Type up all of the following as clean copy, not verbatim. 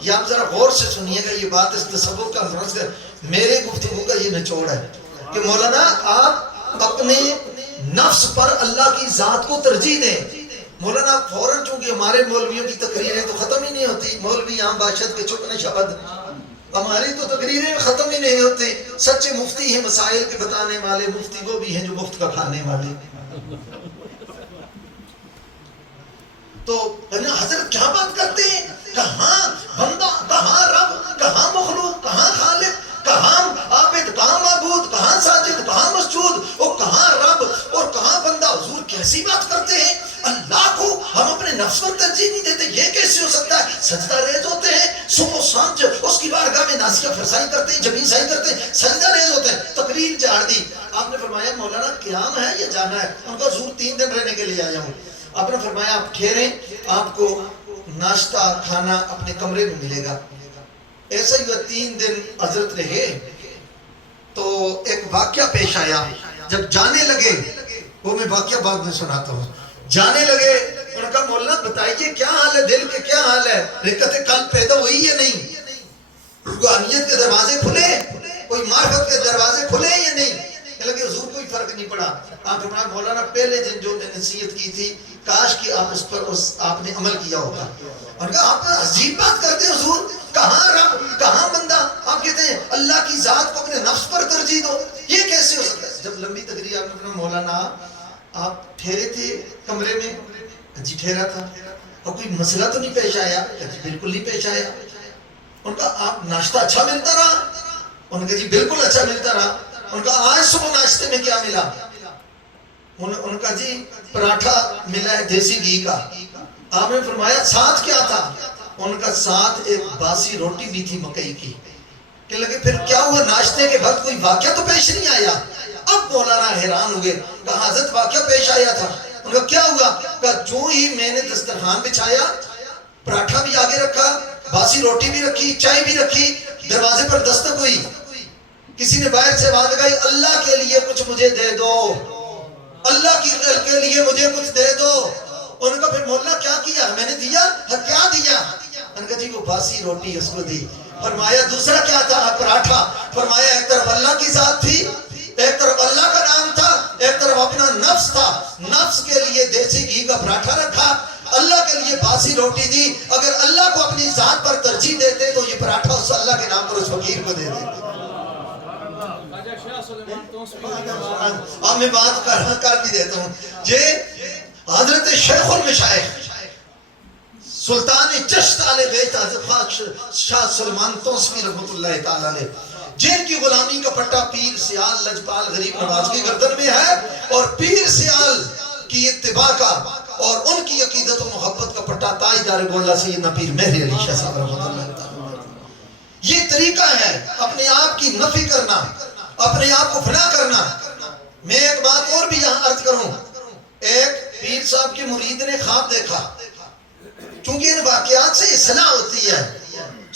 یہ آپ ذرا غور سے سنیے گا، یہ بات اس تصوف کانفرنس کا میرے گفتگو کا یہ نچوڑ ہے کہ مولانا آپ اپنے نفس پر اللہ کی ذات کو ترجیح دیں۔ مولانا فوراً چونکہ ہمارے مولویوں کی تقریریں تو ختم ہی نہیں ہوتی، مولوی عام باشد کے چکنے شبد، ہماری تو تقریریں ختم ہی نہیں ہوتی۔ سچے مفتی ہیں مسائل کے بتانے والے، مفتی وہ بھی ہیں جو مفت کا کھانے والے۔ تو حضرت کیا بات کرتے ہیں، کہاں بندہ، کہاں رب، کہاں مخلوق، کہاں خالق، کہاں عابد، کہاں معبود، کہاں ساجد، کہاں مسجود، اور کہاں رب اور کہاں بندہ۔ حضور کیسی بات کرتے ہیں، اللہ کو ہم اپنے نفس پر ترجیح نہیں دیتے، یہ کیسے ہو سکتا ہے؟ سجدہ ریز ہوتے ہیں صبح و سانج، اس کی بارگاہ میں ناسیہ فرسائی کرتے ہیں، جبین سائی کرتے ہیں، سجدہ ریز ہوتے ہیں۔ تقریر جھاڑ دی۔ آپ نے فرمایا مولانا قیام ہے یا جانا ہے؟ ان کا حضور 3 دن رہنے کے لیے آیا ہوں۔ آپ نے فرمایا آپ ٹھہریں، آپ کو ناشتہ کھانا اپنے کمرے میں ملے گا۔ ایسا ہی ہوا 3 دن حضرت رہے تو ایک واقعہ پیش آیا۔ جب جانے لگے، وہ میں واقعہ بعد میں سناتا ہوں، جانے لگے انہوں نے کہا مولانا بتائیے کیا حال ہے، دل کے کیا حال ہے، رکعت قلب پیدا ہوئی یا نہیں، روحانیت کے دروازے کھلے، کوئی معرفت کے دروازے کھلے یا نہیں؟ کہ حضور کوئی فرق نہیں پڑا۔ آپ فرمایا مولانا پہلے دن جو میں نصیحت کی تھی کاش کہ آپ اس پر آپ نے عمل کیا ہوتا۔ اور کہا آپ عجیب بات کرتے ہیں حضور، کہاں رب، کہاں بندہ، آپ کہتے ہیں اللہ کی ذات کو اپنے نفس پر ترجیح دو، یہ کیسے ہو سکتا ہے؟ جب لمبی تقریر آپ نے فرمایا مولانا آپ ٹھہرے تھے کمرے میں؟ جی ٹھہرا تھا۔ اور کوئی مسئلہ تو نہیں پیش آیا؟ جی بالکل نہیں پیش آیا۔ ان کا آپ ناشتہ اچھا ملتا رہا؟ ان کا جی بالکل اچھا ملتا رہا۔ ان کا آج صبح ناشتے میں کیا ملا؟ ان کا جی پراٹھا ملا ہے دیسی گھی کا۔ آپ نے فرمایا ساتھ کیا تھا؟ ان کا ساتھ ایک باسی روٹی بھی تھی مکئی کی۔ کہ لگے پھر کیا ہوا، ناشتے کے وقت کوئی واقعہ تو پیش نہیں آیا؟ اب مولانا حیران ہوئے، کہا حضرت واقعہ پیش آیا تھا۔ ان کا کیا ہوا؟ کہا جو ہی میں نے دسترخوان بچھایا، پراٹھا بھی آگے رکھا، باسی روٹی بھی رکھی، چائے بھی رکھی، دروازے پر دستک ہوئی، کسی نے باہر سے آواز لگائی اللہ کے لیے کچھ مجھے دے دو، اللہ کے لیے مجھے کچھ دے دو۔ ان کا پھر مولانا کیا کیا؟ میں نے دیا۔ کیا دیا؟ ان کا جی وہ باسی روٹی اس کو دی۔ فرمایا دوسرا کیا تھا؟ پراٹھا۔ فرمایا ایک طرف اللہ کی ذات تھی، ایک طرف اللہ کا نام تھا، ایک طرف اپنا نفس تھا۔ نفس کے لیے دیسی گھی کا پراٹھا رکھا، اللہ کے لیے باسی روٹی دی۔ اگر اللہ کو اپنی ذات پر ترجیح دیتے تو یہ پراٹھا اس اللہ کے نام پر اس فقیر کو دے دیتے۔ اب میں بات کر بھی دیتا ہوں جی۔ حضرت شیخ المشائخ سلطان چشت علیہ بیت حضرت شاہ سلمان توسوی رحمت اللہ تعالیٰ علیہ، جن کی غلامی کا پٹا پیر سیال لجپال غریب نواز کی گردن میں ہے، اور پیر سیال کی اتباع کا اور ان کی عقیدت و محبت کا پٹا تاجدار گولہ سیدنا پیر مہر علی شاہ صاحب رحمت اللہ تعالیٰ۔ یہ طریقہ ہے اپنے آپ کی نفی کرنا، اپنے آپ کو فنا کرنا۔ میں ایک بات اور بھی یہاں عرض کروں، ایک پیر صاحب کے مرید نے خواب دیکھا، چونکہ ان واقعات سے اصلاح ہوتی ہے،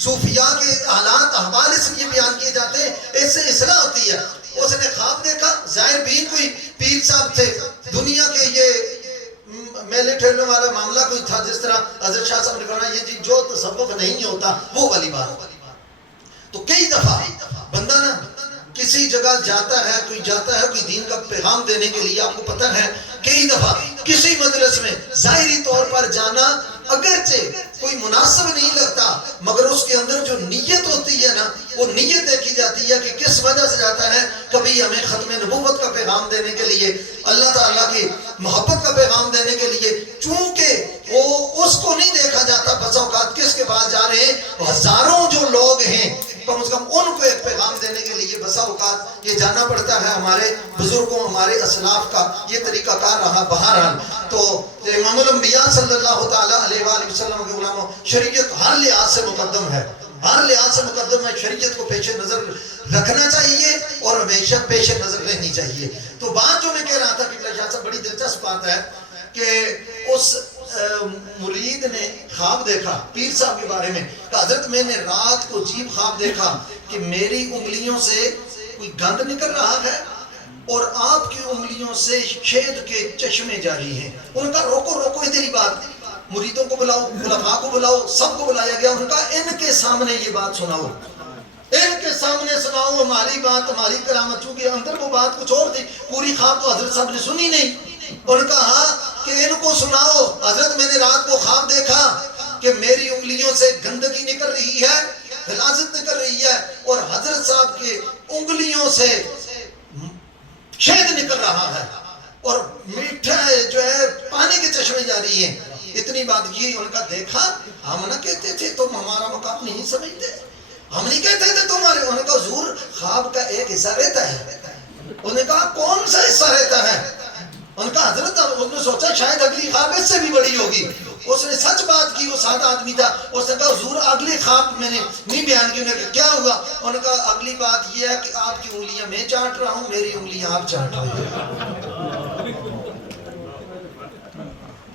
صوفیاء کے حالات احوال اس لیے بیان کیے جاتے ہیں، اس سے اصلاح ہوتی ہے۔ اس نے خواب دیکھا، ظاہر بھی کوئی پیر صاحب تھے، دنیا کے یہ میلے ٹھیلوں والا معاملہ کوئی تھا، جس طرح حضرت شاہ صاحب نے فرمایا یہ جی جو تصوف نہیں ہوتا وہ والی بات۔ تو کئی دفعہ بندہ نا کسی جگہ جاتا ہے، کوئی جاتا ہے کوئی دین کا پیغام دینے کے لیے، آپ کو پتہ ہے کئی دفعہ کسی مجلس میں ظاہری طور پر جانا اگرچہ کوئی مناسب نہیں لگتا، مگر اس کے اندر جو نیت ہوتی ہے نا، وہ نیت دیکھی جاتی ہے کہ کس وجہ سے جاتا ہے۔ کبھی ہمیں ختم نبوت کا پیغام دینے کے لیے، اللہ تعالیٰ کی محبت کا پیغام دینے کے لیے، چونکہ وہ اس کو نہیں دیکھا جاتا بس اوقات کس کے پاس جا رہے ہیں، ہزاروں جو لوگ ہیں کم از کم ان کو ایک پیغام دینے کے لیے بسا اوقات یہ جانا پڑتا ہے۔ ہمارے بزرگوں، ہمارے اسلاف کا یہ طریقہ کار رہا۔ بہرحال تو امام الانبیاء صلی اللہ تعالیٰ علیہ وآلہ وسلم کے غلاموں، شریعت ہر لحاظ سے مقدم ہے، ہر لحاظ سے مقدم ہے۔ شریعت کو پیش نظر رکھنا چاہیے اور ہمیشہ پیش نظر رہنی چاہیے۔ تو بات جو میں کہہ رہا تھا کہ شاہ صاحب بڑی دلچسپ بات ہے کہ اس مرید نے خواب دیکھا پیر صاحب کے بارے میں کہ حضرت میں نے رات کو عجیب خواب دیکھا کہ میری انگلیوں سے کوئی گند نکل رہا ہے اور آپ کی انگلیوں سے شہد کے چشمے جاری ہیں۔ ان کا روکو روکو ادھر ہی بات، मुरीदों को बुलाओ, खुलफा को बुलाओ, सबको बुलाया गया। उनका इनके सामने ये बात सुनाओ, इनके सामने सुनाओ हमारी बात, हमारी करामत। चूंकि अंदर वो बात कुछ और थी, पूरी ख्वाब तो हजरत साहब ने सुनी नहीं। उन्होंने कहा कि इनको सुनाओ, हजरत मैंने रात को ख्वाब देखा कि मेरी उंगलियों से गंदगी निकल रही है, गलाजत निकल रही है, और हजरत साहब की उंगलियों से शहद निकल रहा है, और मीठा जो है पानी के चश्मे जा रही है। इतनी बात की। उनका देखा, हम ना कहते थे तुम हमारा मकाम नहीं समझते, हम नहीं कहते थे तुम्हारे। उन्होंने कहा हुजूर ख्वाब का एक हिस्सा रहता है। उन्होंने कहा कौन सा हिस्सा रहता है? उनका हजरत, उसने सोचा शायद अगली ख्वाब इससे भी बड़ी होगी। उसने सच बात की, वो सादा आदमी था। उसने कहा हुजूर अगली ख्वाब मैंने नहीं बयान की। उन्होंने कहा क्या हुआ? उन्होंने कहा अगली बात यह है कि आपकी उंगलियां मैं चाट रहा हूं, मेरी उंगलियां आप चाट रहे हैं।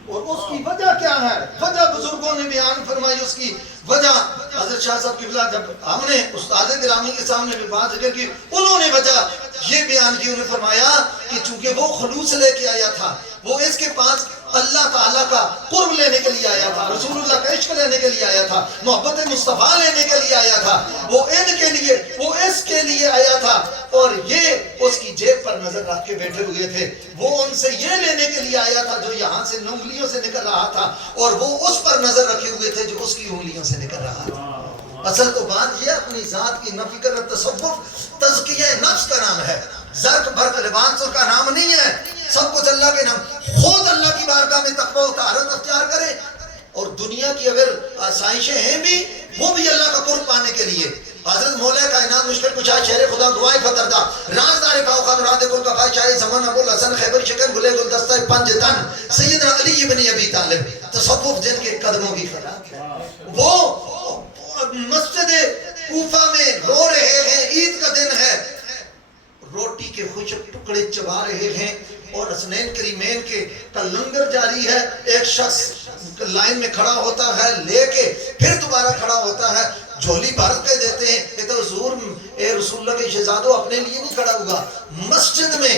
और उसकी वजह क्या है? वजह बुजुर्गों ने बयान फरमाई। उसकी वजह हज़रत शाह साहब किबला, जब हमने उस्ताद गिरामी के सामने भी बात जिक्र की, उन्होंने वजह ये बयान की। उन्होंने फरमाया कि चूंकि वो खुलूस लेके आया था, वो इसके पास अल्लाह ताला का कुर्ब लेने के लिए आया था, रसूलुल्लाह का इश्क लेने के लिए आया था, मोहब्बत मुस्तफा लेने के लिए आया था, वो इनके लिए, वो इसके लिए आया था। और ये उसकी जेब पर नजर रख के बैठे हुए थे। वो उनसे ये लेने के लिए आया था जो यहाँ से उंगलियों से निकल रहा था, और वो उस पर नजर रखे हुए थे जो उसकी उंगलियों से निकल रहा था। असल तो बात ये अपनी जात की नफी कर, तसव्वुफ तज़किया नफ्स का नाम है, ज़र्क बर्क लिबास का नाम नहीं है। सब कुछ अल्लाह के नाम। खुद अल्लाह की बारगाह में तक़वा व तहरत अख्तियार करे, और दुनिया की अगर आसाइशें हैं भी, वो भी अल्लाह का कुर्ब पाने के लिए। हज़रत मौला कायनात मुश्किल कुशा शेर खुदा दुआए फतरदा राज़दार फ़ौक़ात राद कुल का शाह ज़मान अबुल हसन खैबर शिकन गुले गुलदस्ता पंजतन सैयदना अली इब्न अबी तालिब, तसव्वुफ जिनके कदमों की खुराक है। वो मस्जिद कूफा में रो रहे हैं, ईद का दिन है, रोटी के खुशक टुकड़े चबा रहे हैं, और हसनैन करीमैन के का लंगर जारी है। एक शख्स लाइन में खड़ा होता है, लेके फिर दोबारा खड़ा होता है, झोली भर के देते हैं। ये तो हुजूर ए रसूलुल्लाह के शहजादो अपने लिए नहीं खड़ा हुआ, मस्जिद में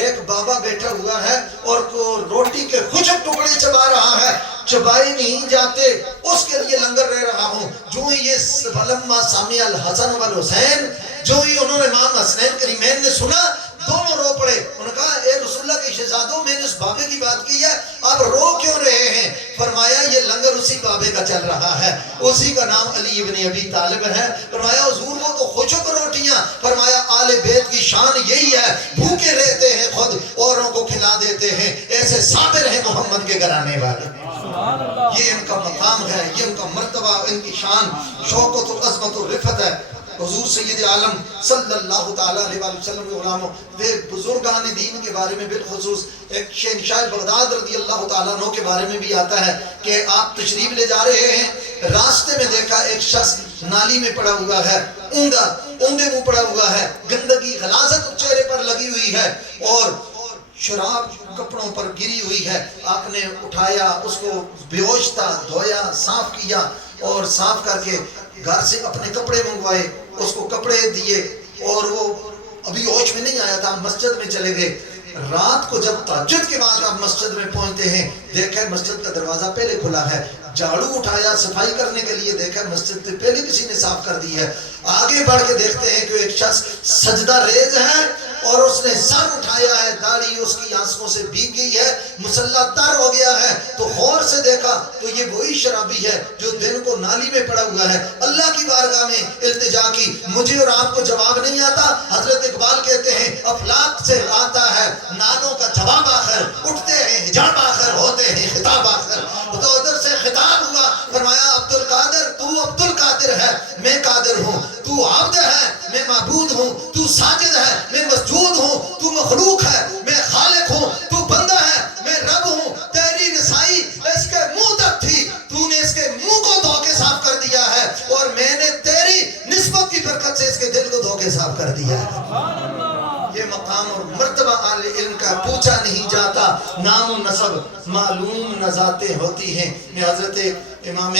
एक बाबा बैठा हुआ है और को रोटी के खुशक टुकड़े चबा रहा है, चबाए नहीं जाते, उसके लिए लंगर रह रहा हूँ। जो ही ये फलम्मा सामी अल हसन वल हुसैन, जो ही उन्होंने इमाम हसनैन करीमैन ने सुना, दोनों रो पड़े। उन्होंने कहा ए रसूलुल्लाह के शहजादो, मैंने उस बाबे की बात की है, आप रो क्यों रहे हैं? फरमाया ये लंगर उसी बाबे का चल रहा है, उसी का नाम अली इब्न अबी तालिब है। फरमाया हुजूर वो तो खुशक रोटियां, फरमाया आले बैत की शान यही है, भूखे रहते हैं खुद, औरों को खिला देते हैं, ऐसे साबिर हैं मोहम्मद के घराने वाले। ये इनका मकाम है, ये इनका मर्तबा, इनकी शान, शौकत और अज़मत और रिफत है। हुजूर सैयद आलम सल्लल्लाहु ताला अलैहि वसल्लम के गुलामों वे बुजुर्गान दीन के बारे में, बिलखुसूस एक शहंशाह बगदाद रज़ी अल्लाह ताला अन्हु के बारे में भी आता है कि आप तशरीफ ले जा रहे हैं, रास्ते में देखा एक शख्स नाली में पड़ा हुआ है, ऊंधे मुंह पड़ा हुआ है, गंदगी गलाजत चेहरे पर लगी हुई है, और शराब कपड़ों पर गिरी हुई है। आपने उठाया, उसको बेहोश था, धोया, साफ किया, और साफ करके घर से अपने कपड़े मंगवाए, उसको कपड़े दिए, और वो अभी होश में नहीं आया था, मस्जिद में चले गए। रात को जब तहज्जुद के बाद आप मस्जिद में पहुंचते हैं, देखा मस्जिद का दरवाजा पहले खुला है, झाड़ू उठाया सफाई करने के लिए, देखा मस्जिद से पहले किसी ने साफ कर दी है। आगे बढ़ के देखते हैं कि एक शख्स सजदा रेज है, और उसने सर उठाया है, दाढ़ी उसकी आंसुओं से भीग गई है, मुसल्ला तर हो गया है। तो गौर से देखा तो ये वही शराबी है जो दिन को नाली में पड़ा हुआ है। अल्लाह की बारगाह में इल्तिजा की, मुझे और आपको जवाब नहीं आता। हजरत इकबाल कहते हैं अफलाक से आता है नानों का जवाब आखिर, उठते हैं हिजाब आखिर, होते हैं खिताब आखिर। तो उधर से खिताब हुआ, फरमाया अब्दुल कादिर, तू अब्दुल कादिर है, मैं कादिर हूँ, तू आब्द है, मैं माबूद हूँ, तू साजिद है, मैं मसजूद हूँ, तू मखलूक है, मैं खालिक हूँ, तू बंदा है, मैं रब हूँ। तेरी रसाई इसके मुंह तक थी, तूने इसके मुंह को धो के साफ कर दिया है, और मैंने तेरी निस्बत की बरकत से इसके दिल को धो के साफ कर दिया है। ये मकाम और मर्तबा आले इल्म का पूछा नहीं जाता, नाम और नसब मालूम नजाते होती हैं। मैं हजरत इमाम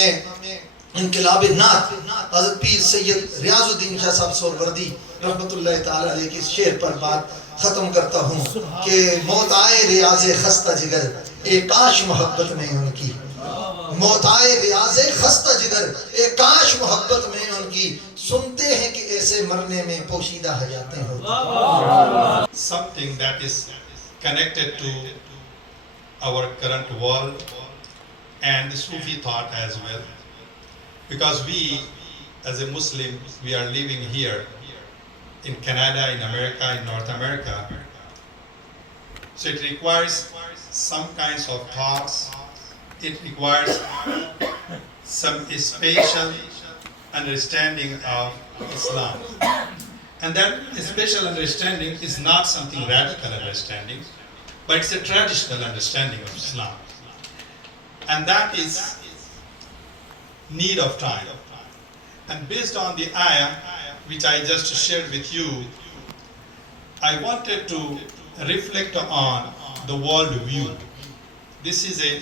इनकलाब नात हजरत पीर सैयद रियाजुद्दीन शाह साहब सोहरवर्दी रहमतुल्लाह ताला अलैह के शेर पर बात खत्म करता हूँ कि मौत आए रियाज़े खस्ता जिगर, एक काश मोहब्बत में उनकी موتائے ریاض خستہ جگر، ایک کاش محبت میں ان کی سنتے ہیں کہ ایسے مرنے میں پوشیدہ حیاتیں ہوتی. Something that is connected to our current world and the Sufi thought as well. Because we, as a Muslim, we are living here in Canada, in America, in North America. So it requires some kinds of thoughts. It requires some spatial understanding of Islam. And that spatial understanding is not something radical understanding, but it's a traditional understanding of Islam. And that is need of time. And based on the ayah which I just shared with you, I wanted to reflect on the world view. This is a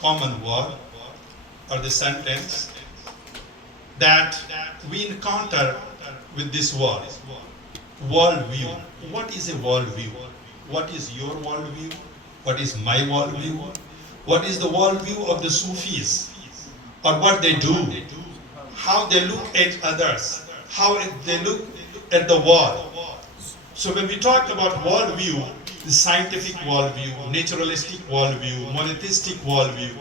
common word or the sentence that we encounter with this world. World view. What is a world view? What is your world view? What is my world view? What is the world view of the Sufis? Or what they do? How they look at others? How they look at the world? So when we talk about world view, the scientific world view, naturalistic world view, monotheistic world view,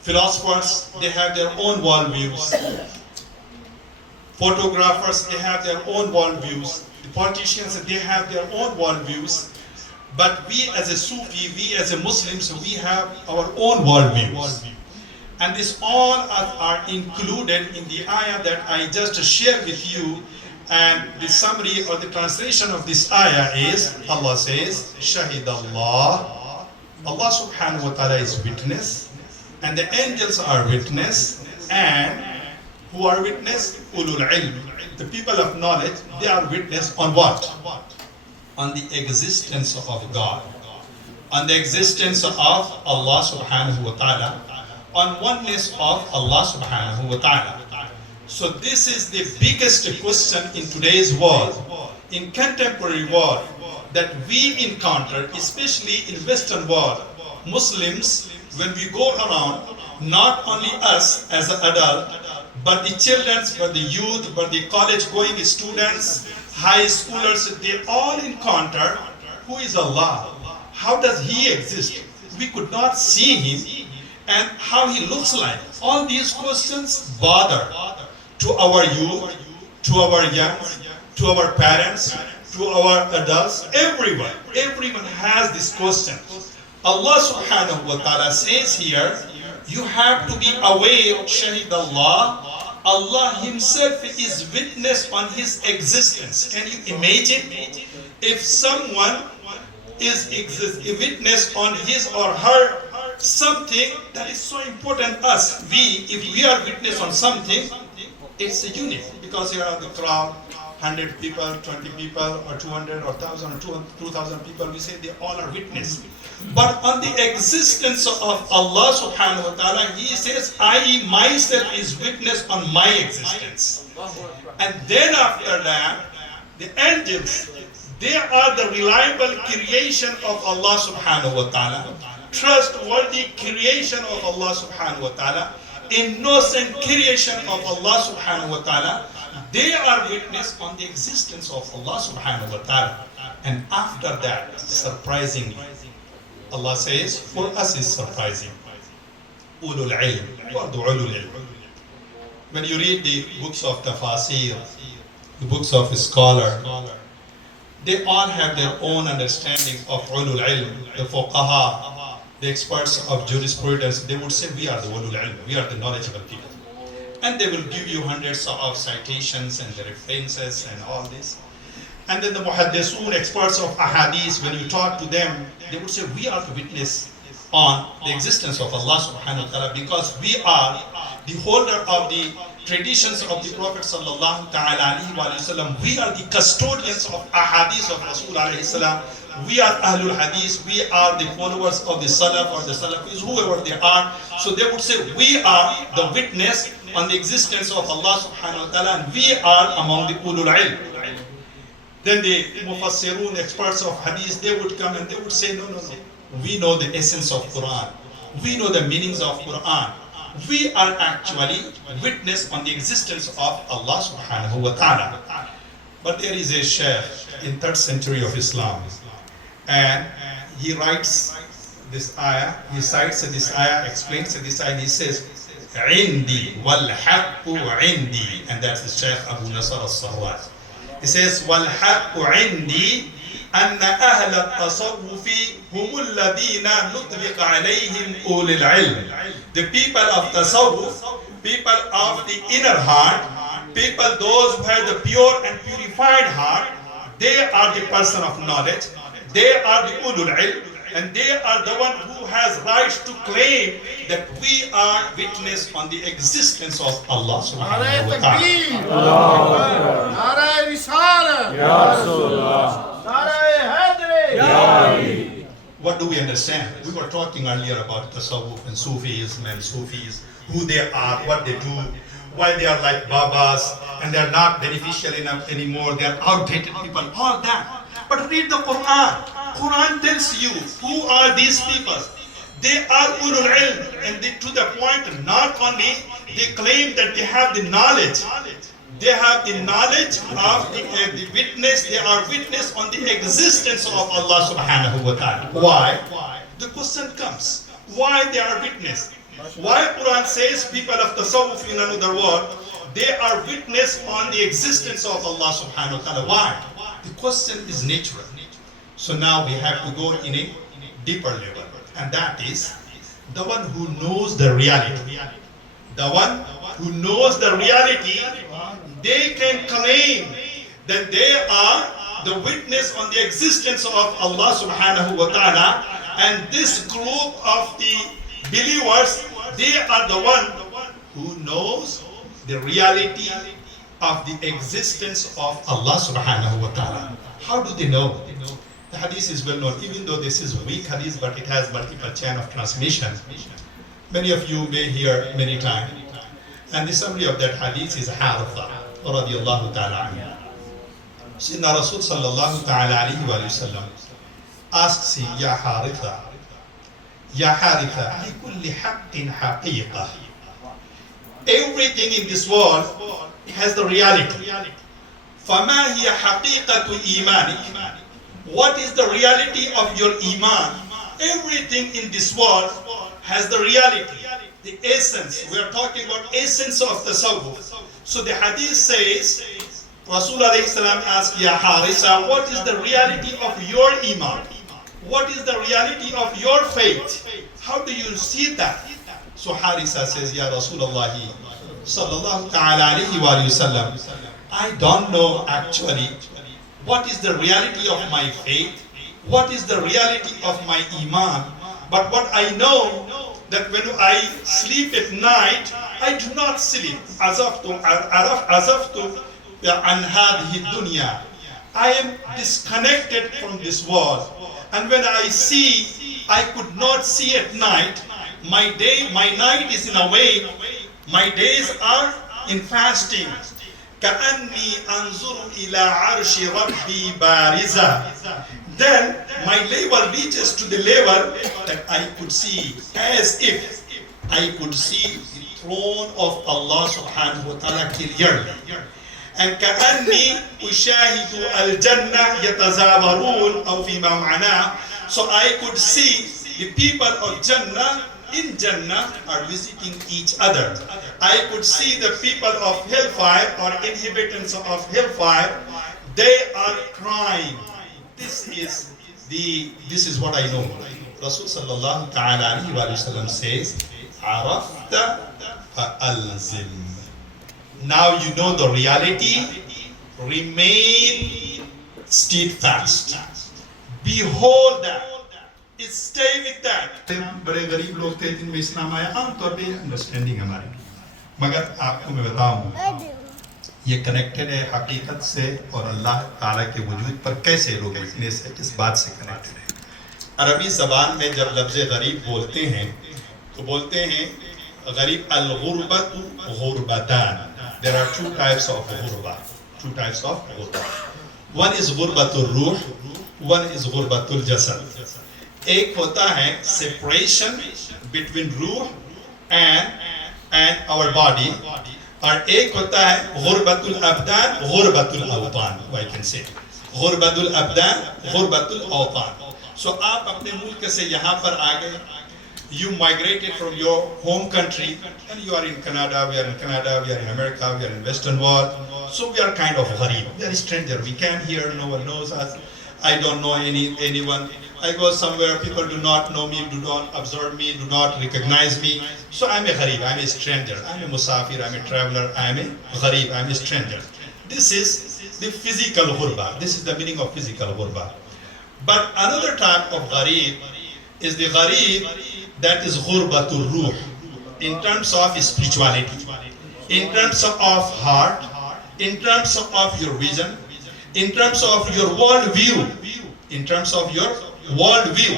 philosophers, they have their own world views. Photographers, they have their own world views. The politicians, they have their own world views. But we as a Sufi, we as a Muslims, we have our own world views. And this all are included in the ayah that I just shared with you. And the summary or the translation of this ayah is, Allah says, Shahid Allah. Allah subhanahu wa ta'ala is witness. And the angels are witness. And who are witness? Ulul ilm. The people of knowledge, they are witness on what? On the existence of God. On the existence of Allah subhanahu wa ta'ala. On oneness of Allah subhanahu wa ta'ala. So this is the biggest question in today's world, in contemporary world, that we encounter, especially in Western world. Muslims, when we go around, not only us as an adult, but the children, but the youth, but the college-going students, high schoolers, they all encounter who is Allah. How does He exist? We could not see Him, and how He looks like. All these questions bother to our youth, to our young, to our parents, to our adults, everyone. Everyone has this question. Allah subhanahu wa ta'ala says here, you have to be aware, Shahid Allah, Allah Himself is witness on His existence. Can you imagine if someone is a witness on his or her something that is so important to us? If we are witness on something, it's a unit, because here are the crowd, 100 people, 20 people, or 200, or 1,000, or 2,000 people, we say they all are witness. But on the existence of Allah subhanahu wa ta'ala, He says, I myself is witness on my existence. And then after that, the angels, they are the reliable creation of Allah subhanahu wa ta'ala, trustworthy creation of Allah subhanahu wa ta'ala, innocent creation of Allah subhanahu wa ta'ala. They are witness on the existence of Allah subhanahu wa ta'ala. And after that, surprisingly, Allah says, for us is surprising. Ulul ilm. What are the ulul ilm? When you read the books of tafasir, the books of a scholar, they all have their own understanding of ulul ilm. The fuqaha, the experts of jurisprudence, they would say, we are the ulul ilm, we are the knowledgeable people. And they will give you hundreds of citations and the references and all this. And then the muhaddisun, experts of ahadith, when you talk to them, they would say, we are the witness on the existence of Allah subhanahu wa ta'ala, because we are the holder of the traditions of the Prophet sallallahu ta'ala alayhi wa sallam. We are the custodians of ahadith of Rasul alayhi salam. We are Ahlul Hadith, we are the followers of the Salaf or the Salafis, whoever they are. So they would say, we are the witness on the existence of Allah subhanahu wa ta'ala, and we are among the Ulul Ilm. Then the Mufassirun, experts of Hadith, they would come and they would say, no. We know the essence of Quran. We know the meanings of Quran. we are actually witness on the existence of Allah subhanahu wa ta'ala. But there is a sheikh in 3rd century of Islam, and he writes this ayah, he cites this ayah, explains this ayah, he says, عِنْدِي وَالْحَقُّ عِنْدِي, and that's the Shaykh Abu Nasr al-Sahwat. He says, وَالْحَقُّ عِنْدِي أَنَّ أَهْلَ التَّصَوُّفِ هُمُ الَّذِينَ نُطْلِقَ عَلَيْهِمْ أُولِي الْعِلْمِ. The people of Tasawwuf, people of the inner heart, people those who have the pure and purified heart, they are the person of knowledge, they are the ulul ilm, and they are the one who has rights to claim that we are witness on the existence of Allah subhanahu wa ta'ala. نعرہ رسالت Ya Rasulullah. نعرہ حیدری. What do we understand? We were talking earlier about Tasawwuf and Sufism and Sufis, who they are, what they do, why they are like Babas, and they are not beneficial enough anymore, they are outdated people, all that. But read the Quran. Quran tells you who are these people. They are ulul ilm, and they, to the point, not only they claim that they have the knowledge, they have the knowledge of the witness, they are witness on the existence of Allah subhanahu wa ta'ala. Why? The question comes, why they are witness? Why Quran says people of Tasawwuf in another word, they are witness on the existence of Allah subhanahu wa ta'ala. Why? The question is natural. So now we have to go in a deeper level, and that is the one who knows the reality. The one who knows the reality, they can claim that they are the witness on the existence of Allah subhanahu wa ta'ala, and this group of the believers, they are the one who knows the reality of the existence of Allah subhanahu wa ta'ala. How do they know? The hadith is well known, even though this is a weak hadith, but it has multiple chain of transmission. Many of you may hear many times. And the summary of that hadith is Haritha radiyallahu ta'ala anhu. Sayyidina Rasul sallallahu ta'ala alayhi wa sallam asks him, Ya Haritha, likulli haqqin haqiqa. Everything in this world has the reality. فَمَا هِيَ حَقِيقَةُ إِيمَانِكَ. What is the reality of your iman? Everything in this world has the reality, the essence. We are talking about essence of the tasawwuf. So the hadith says, Rasul alayhi salam asked, Ya Harisa, what is the reality of your iman? What is the reality of your faith? How do you see that? So Harisa says, Ya Rasulullah sallallahu ta'ala alayhi wa sallam, I don't know actually what is the reality of my faith, what is the reality of my iman, but what I know that when I sleep at night, I do not sleep azaftu an hadhihi dunya. I am disconnected from this world, and when I see, I could not see at night. My night is in a way, my days are in fasting. كأني أنظر إلى عرش ربي بارزا. Then my level reaches to the level that I could see, as if I could see the throne of Allah subhanahu wa ta'ala clearly. And كأني أشاهد الجنة يتزاورون أو فيما معناه. So I could see the people of Jannah in Jannah are visiting each other. I could see the people of hellfire or inhabitants of hellfire, they are crying. This is what I know. Rasul sallallahu ta'ala alayhi wa sallam says, Arafta fa'alzim. Now you know the reality, remain steadfast. Behold that. Stay with that. बड़े गरीब लोग थे जिनमें इस्लाम आया, आमतौर पे understanding हमारी, मगर आपको मैं बताऊं ये कनेक्टेड है हकीकत से और अल्लाह ताला के वजूद पर कैसे लोग इतने से इस बात से कनेक्टेड है। अरबी ज़बान में जब लफ्ज़ गरीब बोलते हैं तो बोलते हैं गरीब अल-गुरबतु गुरबतान. There are two types of गुरबा. One is गुरबतुर रूह, one is गुरबतुल जसद. एक होता है separation between रूह and and our body. اور ایک ہوتا ہے غربت الابدان غربت الاوطان, I can say غربت الابدان غربت الاوطان. So آپ اپنے ملک سے یہاں پر آ گئے, you migrated from your home country and you are in Canada, we are in Canada, we are in America, we are in Western world. So we are kind of gharib, we are stranger, we came here, no one knows us, I don't know anyone. I go somewhere, people do not know me, do not observe me, do not recognize me. So I'm a gharib, I'm a stranger, I'm a musafir, I'm a traveler, I'm a gharib, I'm a stranger. This is the physical ghurba. This is the meaning of physical ghurba. But another type of gharib is the gharib that is ghurbatul ruh, in terms of spirituality, in terms of heart, in terms of your vision, in terms of your world view, in terms of your world view.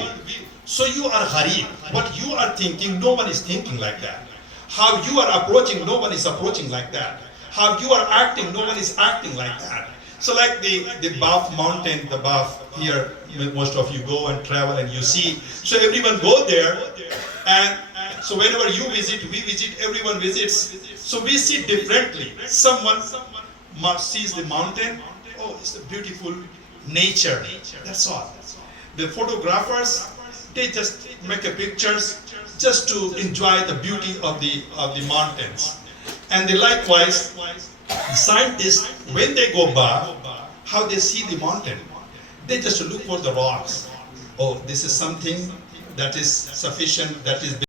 So you are gharib. What you are thinking, no one is thinking like that. How you are approaching, no one is approaching like that. How you are acting, no one is acting like that. So like the Baf mountain, the Baf here, most of you go and travel and you see. So everyone go there, and so whenever you visit, we visit, everyone visits. So we see differently. Someone sees the mountain, oh, it's a beautiful nature. That's all. The photographers, they just make a pictures just to enjoy the beauty of the mountains. And likewise, scientists, when they go by, how they see the mountain, they just look for the rocks. Oh, this is something that is sufficient, that is